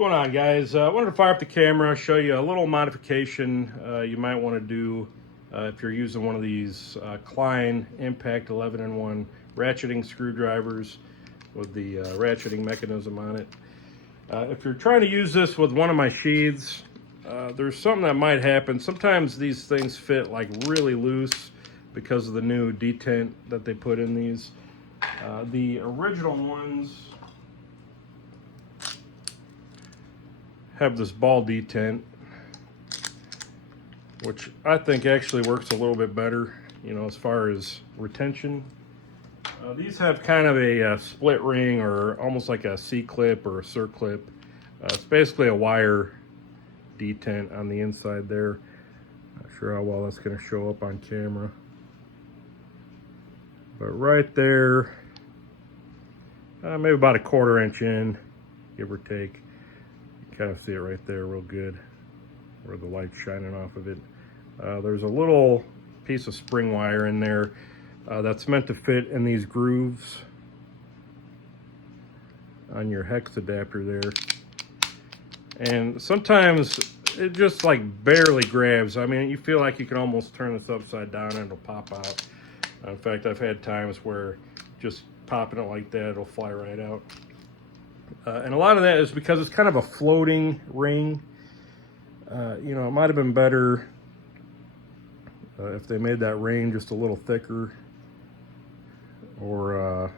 Going on, guys? I wanted to fire up the camera, show you a little modification you might want to do if you're using one of these Klein Impact 11-in-1 ratcheting screwdrivers with the ratcheting mechanism on it. If you're trying to use this with one of my sheaths, there's something that might happen. Sometimes these things fit like really loose because of the new detent that they put in these. The original ones have this ball detent, which I think actually works a little bit better, you know, as far as retention. These have kind of a split ring, or almost like a C-clip or a circlip. It's basically a wire detent on the inside there. Not sure how well that's going to show up on camera, but right there, maybe about a 1/4 inch in, give or take. Kind of see it right there real good where the light's shining off of it. There's a little piece of spring wire in there that's meant to fit in these grooves on your hex adapter there, and sometimes it just like barely grabs. I mean, you feel like you can almost turn this upside down and it'll pop out. In fact, I've had times where just popping it like that, it'll fly right out. And a lot of that is because it's kind of a floating ring. You know, it might have been better if they made that ring just a little thicker, or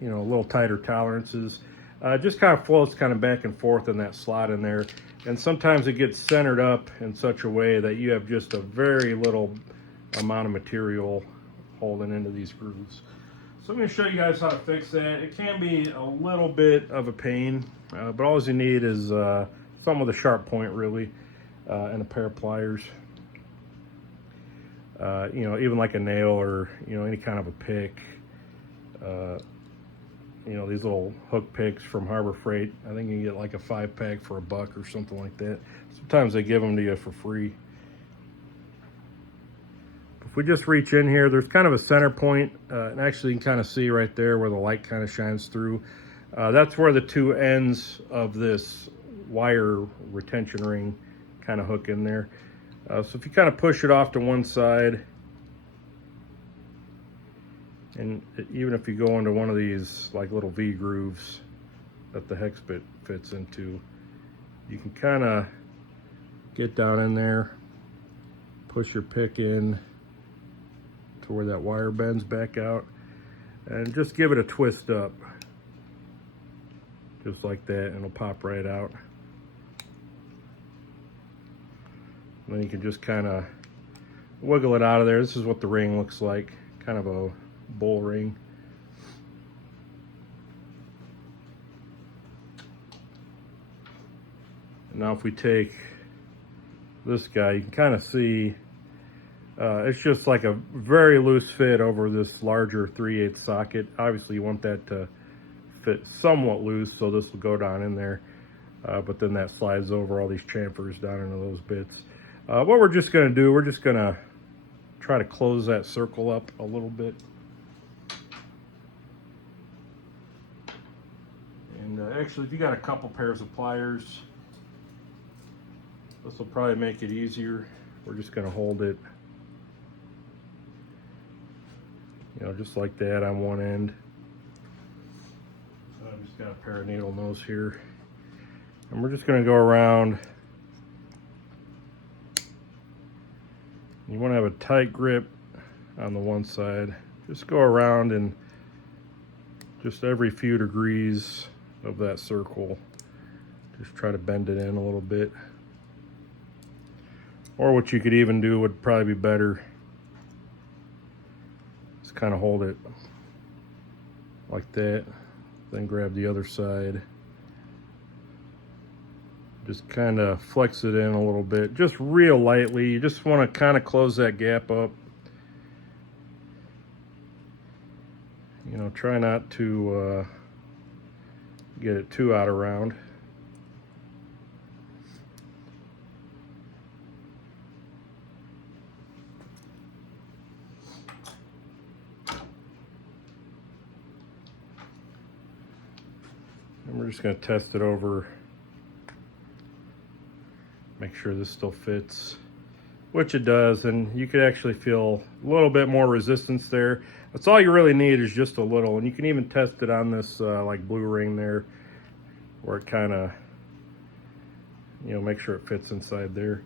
you know, a little tighter tolerances. It just kind of floats kind of back and forth in that slot in there, and sometimes it gets centered up in such a way that you have just a very little amount of material holding into these grooves. So I'm going to show you guys how to fix that. It can be a little bit of a pain, but all you need is something with a sharp point, really, and a pair of pliers. You know, even like a nail, or, you know, any kind of a pick. You know, these little hook picks from Harbor Freight. I think you can get like a 5-pack for $1 or something like that. Sometimes they give them to you for free. If we just reach in here, there's kind of a center point, and actually you can kind of see right there where the light kind of shines through. That's where the two ends of this wire retention ring kind of hook in there. So if you kind of push it off to one side, and even if you go into one of these like little V grooves that the hex bit fits into, you can kind of get down in there, push your pick in to where that wire bends back out, and just give it a twist up, just like that, and it'll pop right out. And then you can just kind of wiggle it out of there. This is what the ring looks like, kind of a bull ring. And now if we take this guy, you can kind of see it's just like a very loose fit over this larger 3/8 socket. Obviously you want that to fit somewhat loose, so this will go down in there, but then that slides over all these chamfers down into those bits. What we're just going to do, we're just going to try to close that circle up a little bit. And actually, if you got a couple pairs of pliers, this will probably make it easier. We're just going to hold it, you know, just like that on one end. So I've just got a pair of needle nose here, and we're just going to go around. You want to have a tight grip on the one side. Just go around and just every few degrees of that circle, just try to bend it in a little bit. Or what you could even do would probably be better, just kind of hold it like that, then grab the other side. Just kind of flex it in a little bit, just real lightly. You just want to kind of close that gap up. You know, try not to get it too out of round. And we're just going to test it over Make sure this still fits, which it does, and you could actually feel a little bit more resistance there. That's all you really need, is just a little, and you can even test it on this like blue ring there, where it kind of, you know, make sure it fits inside there.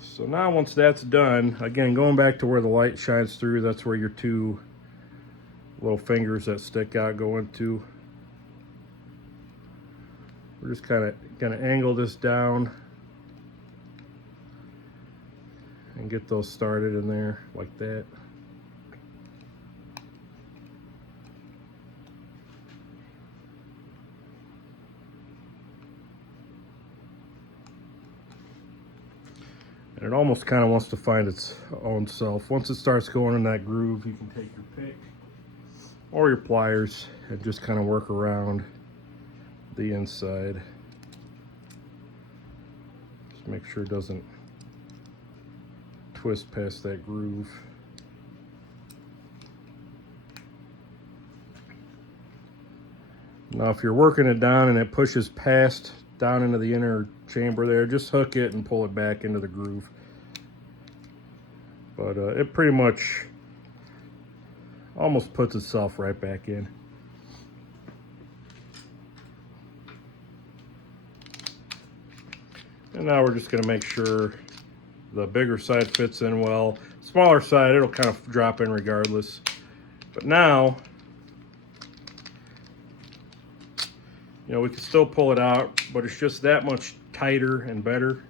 So now once that's done, again, going back to where the light shines through, that's where your two little fingers that stick out go into. We're just kind of going to angle this down and get those started in there like that. And it almost kind of wants to find its own self. Once it starts going in that groove, you can take your pick or your pliers and just kind of work around the inside. Just make sure it doesn't twist past that groove. Now if you're working it down and it pushes past down into the inner chamber there, just hook it and pull it back into the groove. But it pretty much almost puts itself right back in. And now we're just going to make sure the bigger side fits in well. Smaller side, it'll kind of drop in regardless. But now, you know, we can still pull it out, but it's just that much tighter and better.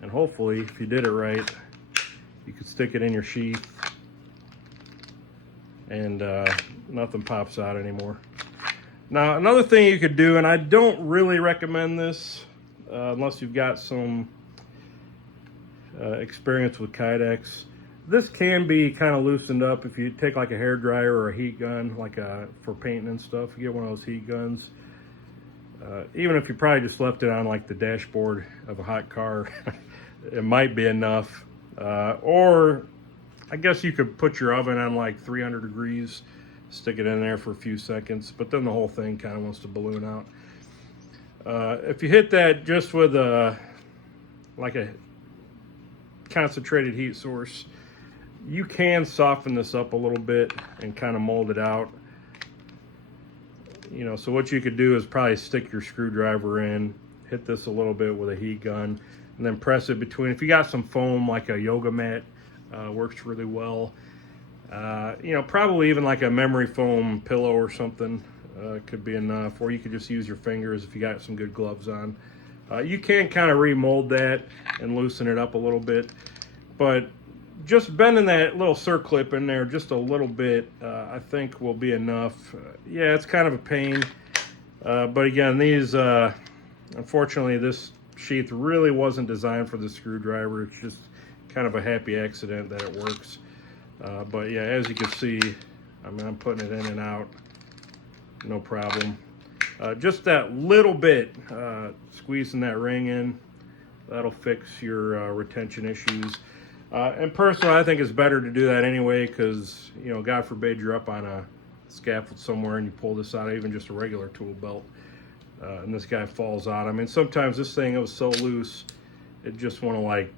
And hopefully, if you did it right, you could stick it in your sheath and nothing pops out anymore. Now, another thing you could do, and I don't really recommend this unless you've got some experience with Kydex. This can be kind of loosened up if you take like a hair dryer or a heat gun, like for painting and stuff. You get one of those heat guns. Even if you probably just left it on like the dashboard of a hot car, it might be enough. Or I guess you could put your oven on like 300 degrees, stick it in there for a few seconds, but then the whole thing kind of wants to balloon out. If you hit that just with like a concentrated heat source, you can soften this up a little bit and kind of mold it out. You know, so what you could do is probably stick your screwdriver in, hit this a little bit with a heat gun, and then press it between. If you got some foam, like a yoga mat, works really well. You know, probably even like a memory foam pillow or something could be enough, or you could just use your fingers if you got some good gloves on. You can kind of remold that and loosen it up a little bit, but just bending that little circlip in there just a little bit, I think will be enough. Yeah, it's kind of a pain, but again, these, unfortunately, this sheath really wasn't designed for the screwdriver. It's just kind of a happy accident that it works. But yeah, as you can see, I mean, I'm putting it in and out, no problem. Just that little bit, squeezing that ring in, that'll fix your retention issues. And personally, I think it's better to do that anyway, because, you know, God forbid you're up on a scaffold somewhere and you pull this out, even just a regular tool belt, and this guy falls out. I mean, sometimes this thing, it was so loose, it just want to like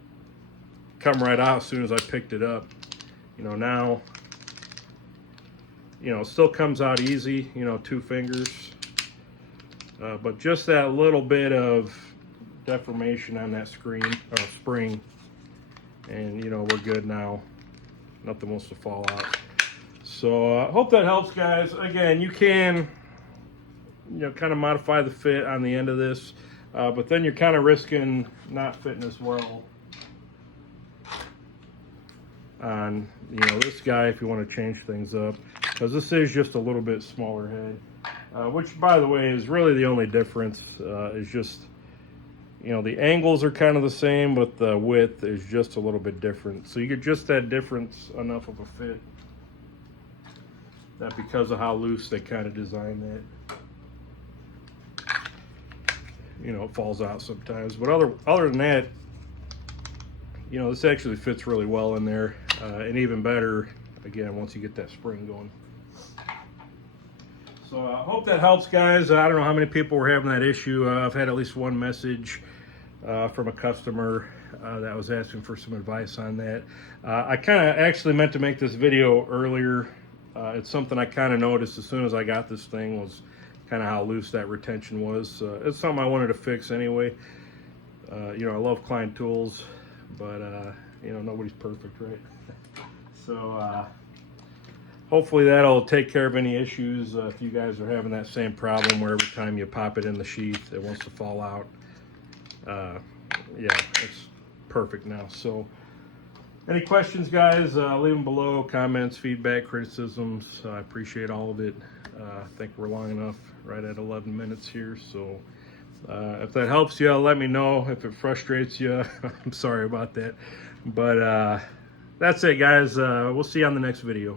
come right out as soon as I picked it up. You know, now, you know, it still comes out easy, you know, 2 fingers. But just that little bit of deformation on that spring, and you know, we're good now. Nothing wants to fall out. So I hope that helps, guys. Again, you can, you know, kind of modify the fit on the end of this, but then you're kind of risking not fitting as well on, you know, this guy if you want to change things up, because this is just a little bit smaller head, which, by the way, is really the only difference. Is just, you know, the angles are kind of the same, but the width is just a little bit different. So you get just that difference enough of a fit that because of how loose they kind of designed that, you know, it falls out sometimes. But other than that, you know, this actually fits really well in there, and even better, again, once you get that spring going. So So I hope that helps, guys. I don't know how many people were having that issue. I've had at least one message from a customer that was asking for some advice on that. I kind of actually meant to make this video earlier. It's something I kind of noticed as soon as I got this thing, was kind of how loose that retention was. It's something I wanted to fix anyway. You know, I love Klein tools, but you know, nobody's perfect, right? So hopefully that'll take care of any issues if you guys are having that same problem where every time you pop it in the sheath it wants to fall out. Yeah, it's perfect now. So any questions, guys, leave them below. Comments, feedback, criticisms, I appreciate all of it. I think we're long enough, right at 11 minutes here. So if that helps you, let me know. If it frustrates you, I'm sorry about that. But that's it, guys. We'll see you on the next video.